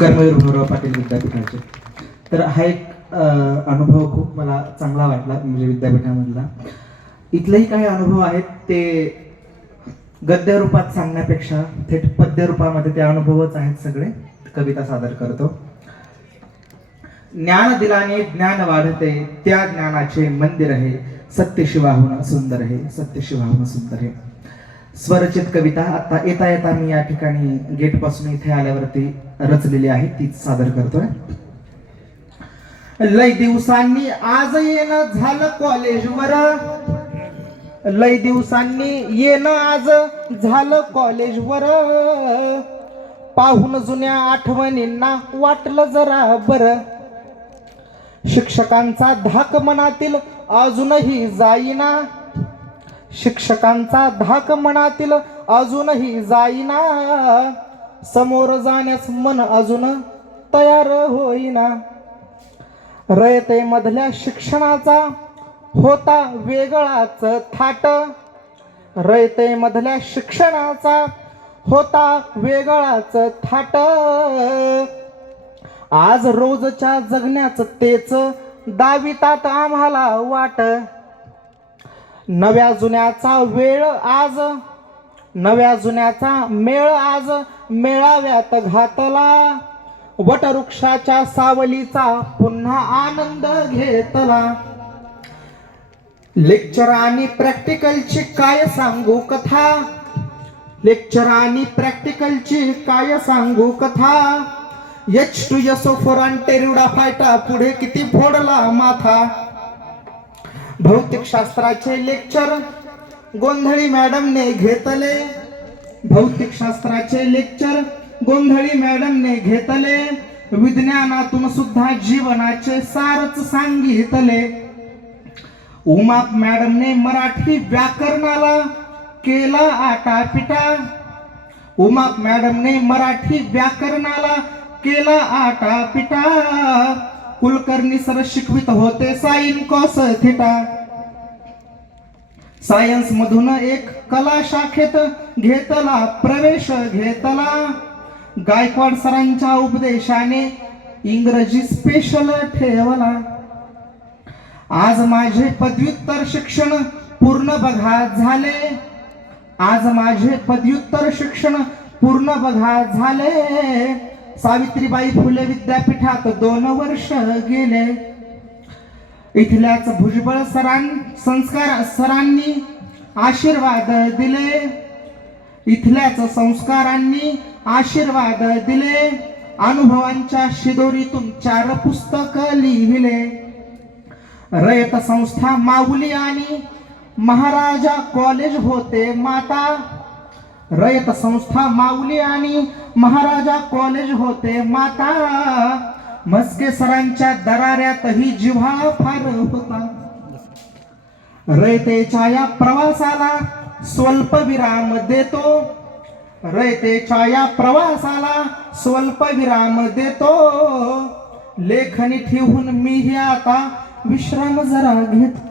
कर्मवीर पाटील विद्यापीठाचे. तर हा एक अनुभव खूप मला चांगला वाटला म्हणजे विद्यापीठामधला. इथलेही काही अनुभव आहेत ते गद्य रूपात सांगण्यापेक्षा थेट पद्य रूपामध्ये ते अनुभवच आहेत सगळे. कविता सादर करतो. ज्ञान दिलाने ज्ञान वाढते त्या ज्ञानाचे मंदिर आहे. सत्यशिवाहून सुंदर आहे. सत्यशिवाहून सुंदर आहे. स्वरचित कविता आता येता येता मी या ठिकाणी गेटपासून इथे आल्यावरती रचलेली आहे तीच सादर करतोय. लय दिवसांनी आज येणं झालं कॉलेजवर. लय दिवसांनी येणं आज झालं कॉलेजवर. पाहून जुन्या आठवणींना वाटलं जरा बरं. शिक्षकांचा धाक मनातील अजूनही जाईना. शिक्षकांचा धाक मनातील अजूनही जाईना. समोर जाण्यास मन अजून तयार होईना. रयते मधल्या शिक्षणाचा होता वेगळाच थाट. रयते मधल्या शिक्षणाचा होता वेगळाच थाट. आज रोजच्या जगण्याच तेच दावितात आम्हाला वाट. नव्या जुन्याचा वेळ आज नव्या जुन्याचा मेळ आज मेळाव्यात घातला. वटवृक्षाच्या सावलीचा पुन्हा आनंद घेतला. लेक्चर आणि प्रॅक्टिकलची काय सांगू कथा? लेक्चर आणि प्रॅक्टिकलची काय सांगू कथा? एच टू एस फोरान टेरुडा फायटा पुढे किती फोडला माथा? भौतिक शास्त्राचे लेक्चर. गोंधळी मॅडमने घेतले. भौतिक शास्त्राचे लेक्चर. गोंधळी मॅडमने घेतले. विज्ञानातून सुद्धा जीवनाचे सारच सांगितले. उमा मॅडमने मराठी व्याकरणाला केला आटापिटा. उमा मॅडमने मराठी व्याकरणाला केला आटापिटा. कुलकर्णी सर शिकवित होते साईन कॉस थिटा. सायन्स मधून एक कला शाखेत घेतला प्रवेश घेतला. गायकवाड सरांच्या उपदेशाने इंग्रजी स्पेशल ठेवला. आज माझे पदव्युत्तर शिक्षण पूर्ण बघा झाले. आज माझे पदव्युत्तर शिक्षण पूर्ण बघा झाले. सावित्रीबाई फुले विद्यापीठात दोन वर्ष गेले. इथल्याच भुजबळ सरां संस्कार सरांनी आशीर्वाद दिले. इथल्याच संस्कारांनी आशीर्वाद दिले. अनुभवांच्या शिदोरीतून चार पुस्तक लिहिले. रयत संस्था माऊली आणि महाराजा कॉलेज होते माता. रयत संस्था माऊली आणि महाराजा कॉलेज होते. माता मस्के सरांच्या दराऱ्यातही जिव्हाळा फार होता. रयतेच्या या प्रवासाला स्वल्प विराम देतो. रयतेच्या या प्रवासाला स्वल्प विराम देतो. लेखनी ठेवून मीही आता विश्राम जरा घेतो.